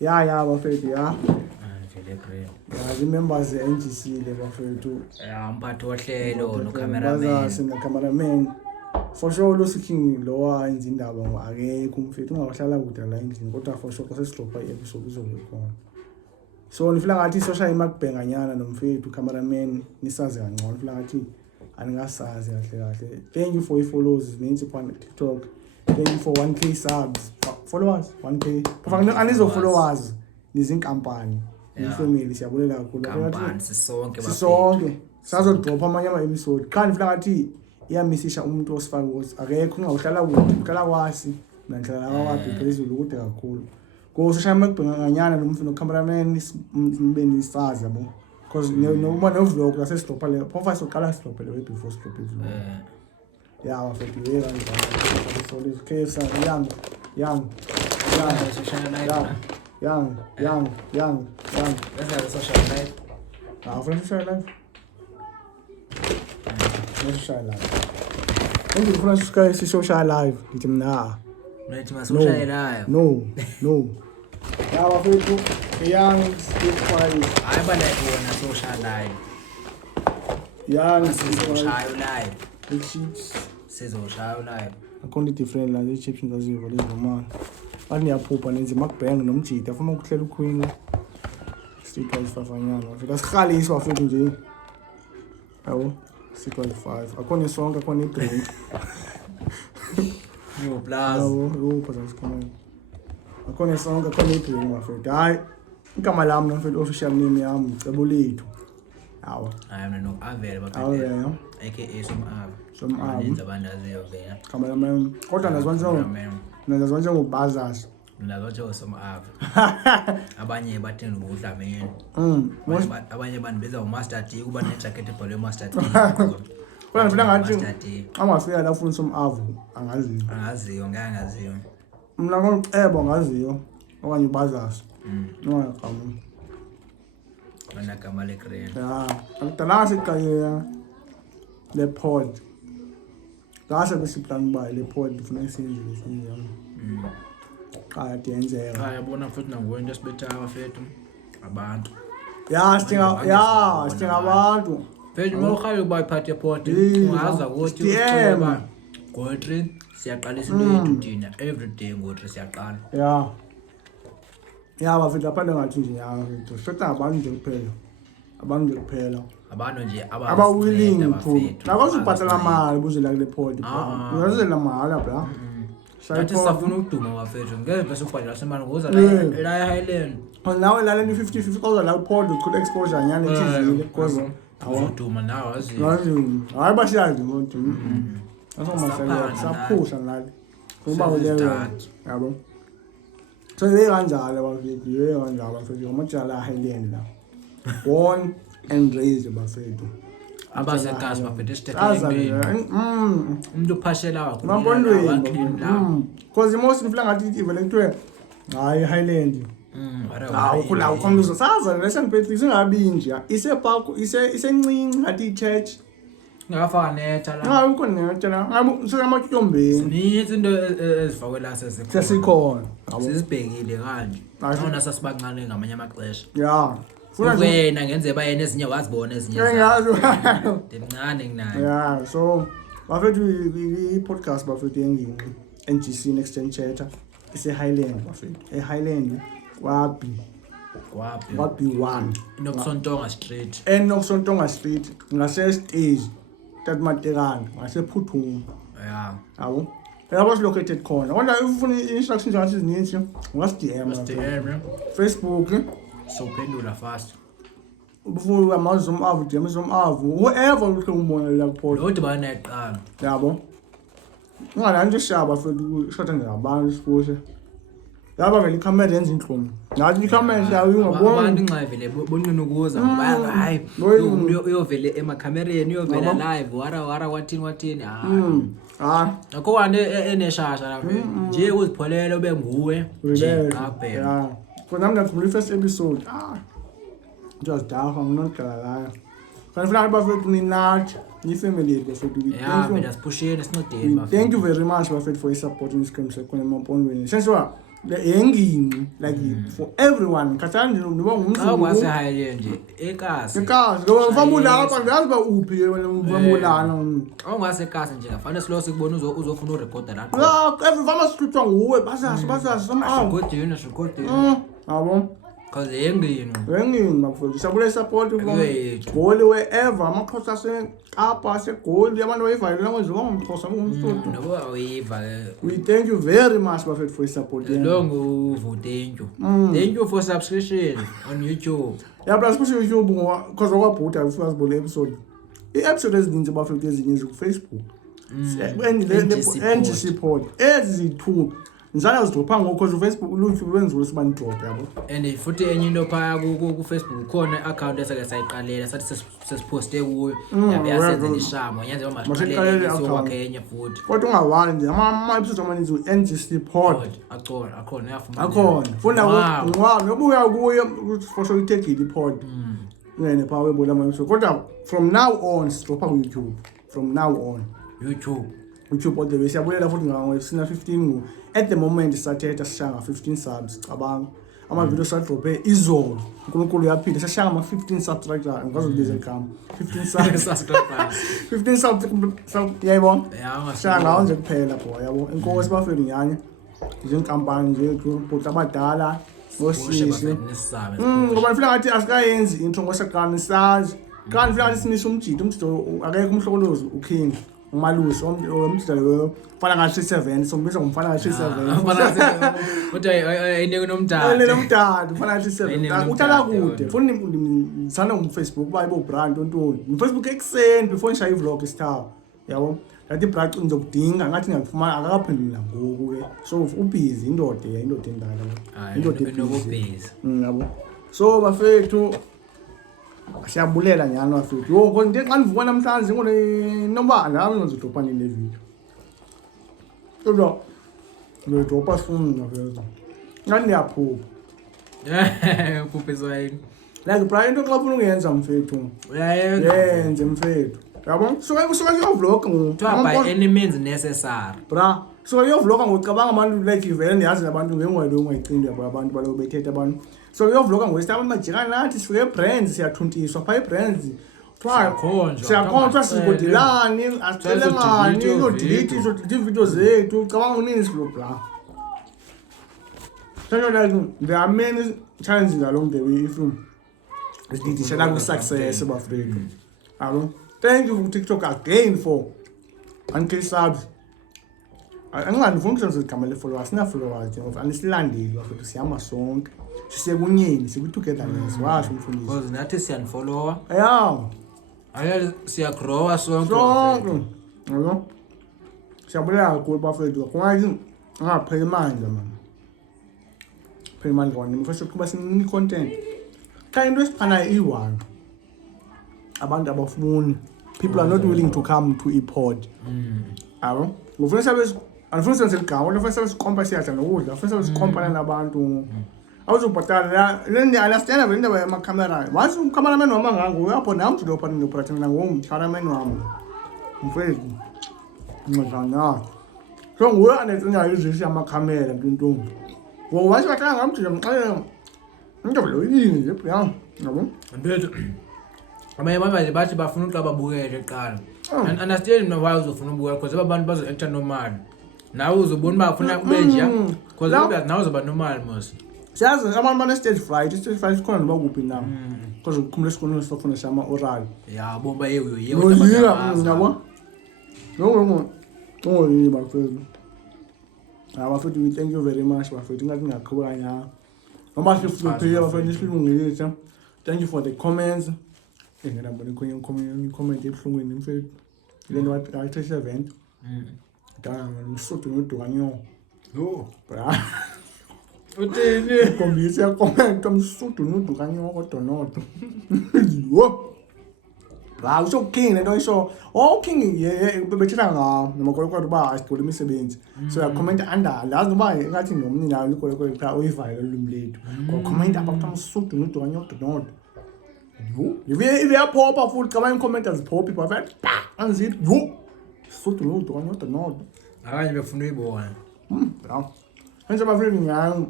Yeah, bafethu, yeah. Vele green. Yeah, remembers the NGC le bafethu. Umphathi wohlelo no Bazasi cameraman. na cameraman. For sure lo seeking lowa enza indaba akekho umfethu ungahlala kude la endlini kodwa for sure sesidropha i-episode izokukhona. So nifila ngathi social imakubhenganyana nomfethu cameraman nisazi kangcono nifila ngathi aningasazi kahle. Thank you for your followers ninzi kwa TikTok. Thank you for 1k subs. Followers 1k. Kufanele anizo followers nizinkampani. Ifamily siyabulela kakhulu. Kampani sisonke bafethu. Sisonke. Sazodropha amanye ama-episode. Qha nifila ngathi iyamisisha umuntu osifaka ukuthi akekho ungahlala kude uhlala kwasi nanhlala kwakhe phezulu kude kakhulu. Go social makubhenganyana nomfino cameraman nibe nisazi yabo. Because noma no vlog la sesitopha le profile soqala sitopha le before stop vlog. Yeah, bafethu yeka njalo. So this case young. Social life. Young. Let's have a social life. Friend social life. Social life. When you friend social life, ngithi mina. Nithi masosha live. No. Yeah, bafethu young speak Hayi bana social live. young Sizoshaya live. big sheets. Sizoshaya live. Akhona different la chips ngazivo lezo man. Bathi niyaphupha nenze makubhenga nomjida afuna ukuhlela uqueen la. Street wise fafanyana. Bafethu asikhaliswa bafethu nje. Yabo 6.5. Akhona isonke akhona idrink. No plus. Yabo phasa sikhona. Akhona isonke akhona idrink bafethu. Hayi igama lami bafethu official name yami Cebulethu. Hawo. Hayi mina no Avele Hawo bafethu. yeah. AKA Somave. Somave. Nenza abandaziyo vela. Cameraman. Kodwa nazwa njengobazasi. Mina bathi Somave. Abanye bathanda ukudlameni. Abanye banibeza uMaster D kuba nejacket ebhalwe Master D. Kodwa ngifuna ngathi angafika la ufuna somavu angaziyo. Angaziyo. Mina ngicebo ngaziyo okanye ubazasi. No yaqhamu. Bana gama le green. Yeah, akudala siqayela le pod. Ngase besiplan ba le pod ufuna isenze lesinye. Qala diyenzeka. Hayi bona futhi nangowe into sibetha abafethu abantu. Yeah, stinga abantu. Phela uma ukhaya ukuba iphathi eport ungaza ukuthi uceba go3 siyaqalisa into thina everyday go3 siyaqala. Yeah, bafethu apha ngathi nje yafethu. Shota abantu nje kuphela. Abantu nje aba willing to. Nakwazi ubhatala imali buze la kule pod. Uyazela mahala bra. Sathi safuna ukuduma bafethu ngeke bese ubhadala semali ngoza la Highland. Nawe la 50 koza la pod could exposure nyane thizile because awuduma nawe azi. Hayi bashiyazi umuntu. Asomasela saphusha ngale. Kuba uleyo yabo. So kanjalo bafethu kanjalo bafethu amajala Highland la. Born and raised bafethu. Abasekhasi bafethu esitekeni. Umuntu uphashela wakho. Mabondweni. Because most ifla ngathi ivele kuthiwe hayi Highland. Ukhula ukhombiso saza lesson Patrick singabi nje. Isepark isencinci ngathi ichurch. Ngafaka netha la. Hayi ukho netha la. Ngabe sematyhombeni. Nithi into ezifakwe la sesikhona. Sisibhekile kanje. Ngona sasibancane ngamanye amaxesha. Yeah. Wena ngenze bayena ezinye wazibona ezinye zazo. Demncane nginayo. Yeah, so bafethu i-podcast bafethu engingqi NGC Next Gen Chatter ise-Highland bafethu. E-Highland kwabi 1 Enokusontonga Street ngase-stage Tatmatekane ngase-Phuthuma. Yeah. Yabo yabo located khona kodwa if ufuna i-instructions ngathi zininzi ungas-DM Facebook sophendula fast. Ubufuna amazomavu DM zomavu whoever ukhe umbona la kuphola lo dibana eqala yabo ungalanto shaba futhi shota ngabantu sipushe yaba vele ikhamera yenza inhlomo ngathi ikhamera yayo ungabona abantu nxa vele bonqina ukuza ngoba hayi uyovele emakhamereni uyovela live wara wathini nakho wane eneshasha lapha nje uzipholela ube nguwe nje qaphela kona mina ngikhumbula first episode just dafa nginogala la kanti funa bafethu ninathi ni family bafethu yeah mina sipusheni sinodeni bafethu. Thank you very much bafethu for your support in this camp sekona Mampondweni senziwa engini like for everyone khathana nje noba ngumZulu awase haye nje ekasi ngoba famula lapha ngazi ba uphi ke wena famulana awungase ekasi nje kufanele silo sikubona uzofuna urecorda la every fama scriptwa nguwe basazi somehow record yabo cause engini mafowethu sabule support goli wherever amaXhosa seKapa segoli abantu bayivalela manje ngomXhosa ngumSuthu nabo ayiva we thank you very much bafethu for support long thank you for subscription on YouTube plus push YouTube ngoba cause okwabhuda ufika sibole episode i-episode ezininzi bafethu ezinye ziku Facebook NGC pod ezi2 Nzala uzidropha ngoko cause Facebook YouTube wenzulu sibani drop yabo and futhi enye into phaya ku Facebook khona account esake sayiqalela sathi sesiposte kuyo yasenza ishamo yenze masiqalele sokwakhe enye futhi kodwa ungawani nje ama episode amaninzi NGC pod akhona yafumana akhona funa wow nobuya kuyo for sure take it pod ngene pha webola ama episode kodwa from now on stop ku YouTube from now on YouTube all the way siyabulela futhi ngawe sina 15 at the moment sathetha sishanga 15 subs cabanga ama video sadrophe izolo uNkulunkulu uyaphila sashanga ama 15 subscribers ngazobizela igama 15 subscribers 15 subs yayibona shanga nje kuphela boy yabo inkosi bafeni nyanya izinkampani nje group abadala ngosisi ngoba mfuna ngathi asikayenzi intro ngosaqala sazi kanti mfuna ngathi sinisa umjito akekho umhlokolozi uking umalusi omdlalo fana ngathi 7 sombiza ngumfana ngathi 7 fana kodwa ayinike nomdala nomdala fana ngathi 7 uthala kude funa ngithanda ngFacebook bayibo brand ontoni ngFacebook ekseni before ngishaye vlog isithawa yabo lathi brand ngizokudinga ngathi ngiyakufumana akakaphendula ngoku ke so ubusy indoda endala indoda busy yabo so bafethu siyabulela nyani bafethu yonke into xa nivuka namhlanje ngone noma nami ngizodropa nile video kodwa ngidropa soon bafethu ngani yaphupha uphuphiswa yini like Brian into xa ufuna ungenza mfethu yenze mfethu yabo suka kuyovlog by any means necessary bra so uyovloga ngocabanga abantu like ivele ndiyazi nabantu ngengwele ungayicindi yabo abantu balo bethetha abantu so uyovloga ngoyisitaba majika nathi sifike brands siyathuntiswa pha brands siyakhonjwa sigodilani asithelengani delete video zethu cabanga uninzi lo bra so like there are many challenges along the way if you shall have success bafrika alo thank you for TikTok again for uncle subs angifuni ukuthi igama le followers sina followers ngoba anisilandeli bafethu siyama sonke sisekunyeni sikutogetherness washo umfundisi because nathi siyanfollower aya siyagrowa sonke yabo siyabulela kakhulu bafethu kungathi ngaphela manje mama phela manje kwani mfasho kuba sini content xa into esifana i1 abantu abafuni people are not willing to come to iPod abo ngofuna sabe anifuna senze igama ngofuna sabe sikompa siyadla nokudla ngofuna sabe sikompa nabantu awuzobhatala leni understand vele indaba yama camera once umcameraman wami ngango uyapho nami ngidopha ngoperating ngomcameraman wami mfethu ngizana so nguye anethinya izisi ama camera ntonto wo wathi batanga ngamthi ngixela into lo yini nje bra yabo mfethu abanye abantu bathi bafuna ukuthi babukele eqala and understand no why uzofuna ubukela because abantu bazo enter normal nawe uzobona bafuna kube nje because nawe uzoba normal mos siyazi abantu bane stage fright ikhona noba kuphi na because ukukhumula esikoleni sifuna shama oral bomba yebo yabo no yini bafethu bafethu we thank you very much bafethu ngathi ngaqhubeka nya noma sifuthi bafethu silungile thank you for the comments ngena mbona comment ebuhlungweni mfethu lento wathi 7 danga ngisudu ngodukanyo bra utini kombisa comment umsudu ngodukanyo kodonodo yo bra usho king lento isho king bebethela ngawo noma kolokho ba asithola imisebenzi so ya comment under lazi noba ngathi nomni nayo likolokho cha uyivale lolimi lethu ko comment about umsudu ngodukanyo kodonodo If you are pop full come and comment as pop perfect and see you so to know don't know abanye befuna uyibona bra Manje bafethu ngiyang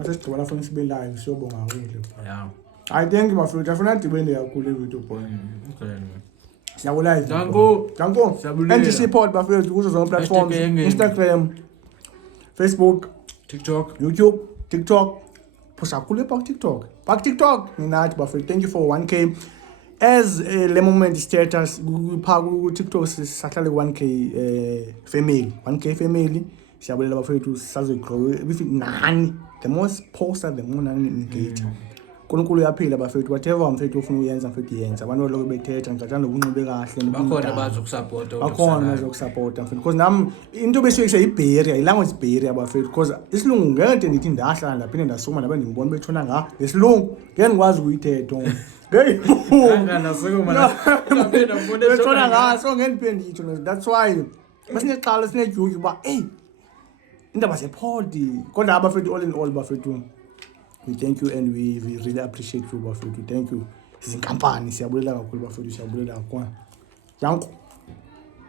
asesigcwala funa sibe live siyobonga kakhulu. Yeah. I thank you bafethu afuna adibene kakhulu evideo boy. Okay. Siyabula live. Danko. And support bafethu kuzo zonke platforms, Instagram, Facebook, TikTok, YouTube, TikTok. Pusha kule pak TikTok. Ninathi bafethu thank you for 1K. As le moment status pha ku TikTok sahlale 1K family 1K family siyabulela bafethu sazogrow if nani the most poster the more nani engage uNkulunkulu uyaphila bafethu whatever mfethu ufuna uyenza mfethu yenza abantu lokho bethetha ngicatshana ukunxibe kahle bakhona bazokusupport bakhona bazokusupport mfethu because nami into besiyekuse ibarrier ilanguage barrier bafethu because isilungu ngeke ndithi ndahlala lapha ndasukuma nabe ngibona betshona nga lesilungu ngeke ngikwazi ukuyithetha hey betshona ngaso ngeniphinde nditsho that's why basineqala sinedyuki ba hey indaba zephodi kodwa abafethu all in all bafethu we thank you and we really appreciate you bafethu thank you sizinkampani siyabulela kakhulu bafethu siyabulela kakhulu danko